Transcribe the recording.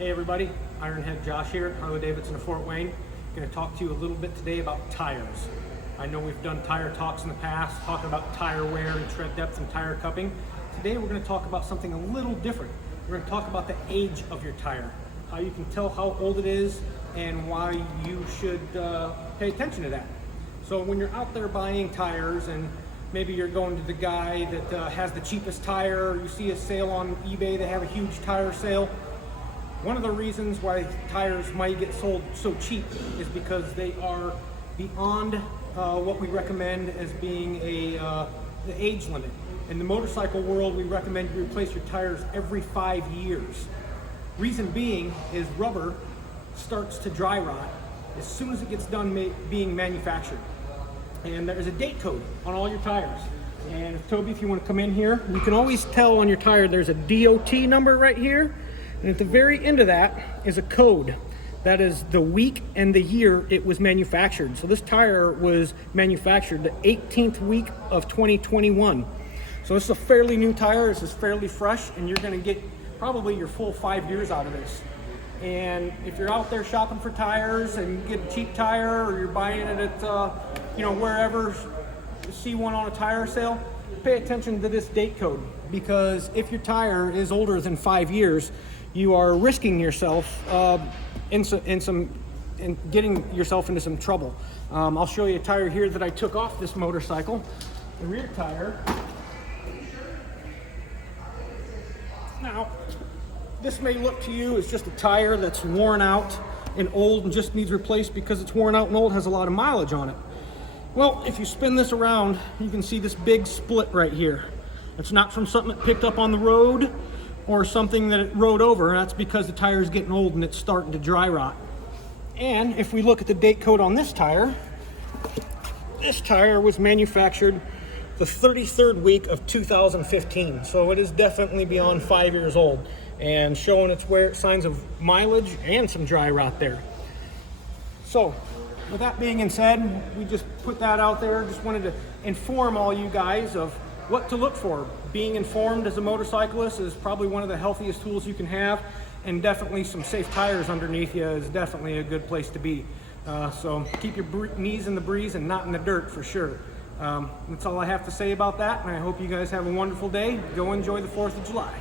Hey everybody, Ironhead Josh here at Harley-Davidson of Fort Wayne. Going to talk to you a little bit today about tires. I know we've done tire talks in the past, talking about tire wear and tread depth and tire cupping. Today we're going to talk about something a little different. We're going to talk about the age of your tire, how you can tell how old it is, and why you should pay attention to that. So when you're out there buying tires and maybe you're going to the guy that has the cheapest tire, or you see a sale on eBay, they have a huge tire sale. One of the reasons why tires might get sold so cheap is because they are beyond what we recommend as being the age limit. In the motorcycle world, we recommend you replace your tires every 5 years. Reason being is rubber starts to dry rot as soon as it gets done being manufactured. And there's a date code on all your tires. And Toby, if you want to come in here, you can always tell on your tire there's a DOT number right here. And at the very end of that is a code. That is the week and the year it was manufactured. So this tire was manufactured the 18th week of 2021. So this is a fairly new tire. This is fairly fresh, and you're going to get probably your full 5 years out of this. And if you're out there shopping for tires and you get a cheap tire, or you're buying it at wherever you see one on a tire sale, pay attention to this date code, because if your tire is older than 5 years, you are risking yourself in getting yourself into some trouble. I'll show you a tire here that I took off this motorcycle, the rear tire. Now, this may look to you as just a tire that's worn out and old and just needs replaced because it's worn out and old, has a lot of mileage on it. Well, if you spin this around, you can see this big split right here. It's not from something that picked up on the road or something that it rode over. That's because the tire is getting old and it's starting to dry rot. And if we look at the date code on this tire was manufactured the 33rd week of 2015. So it is definitely beyond 5 years old and showing its signs of mileage and some dry rot there. So with that being said, we just put that out there. Just wanted to inform all you guys of what to look for. Being informed as a motorcyclist is probably one of the healthiest tools you can have, and definitely some safe tires underneath you is definitely a good place to be. So keep your knees in the breeze and not in the dirt for sure. That's all I have to say about that, and I hope you guys have a wonderful day. Go enjoy the 4th of July.